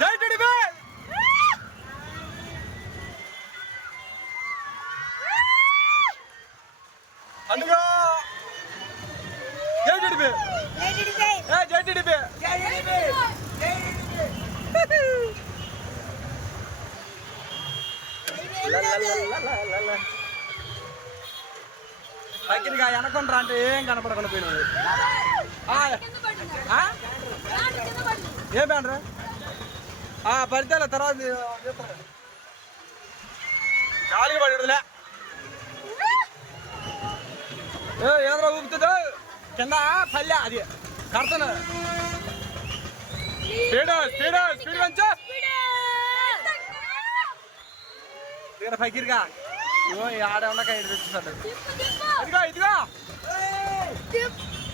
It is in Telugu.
జై టీడీపీ. అందులో జై టీడీపీ. జై టీడీపీ. దగ్గరగా వెనకొండ్రా అంటే ఏం కనపడకుండా పోయినది. ఏం బ్యాండ్రా పడితే తర్వాత గాలి పడలే ఎదురా ఊపుతుందో కింద పల్లె అది కడతాను. స్పీడ్ స్పీడ్ స్పీడ్ మంచి ఫకీర్గా ఇగో ఆడ ఉండక ఇదిగో ఇదిగో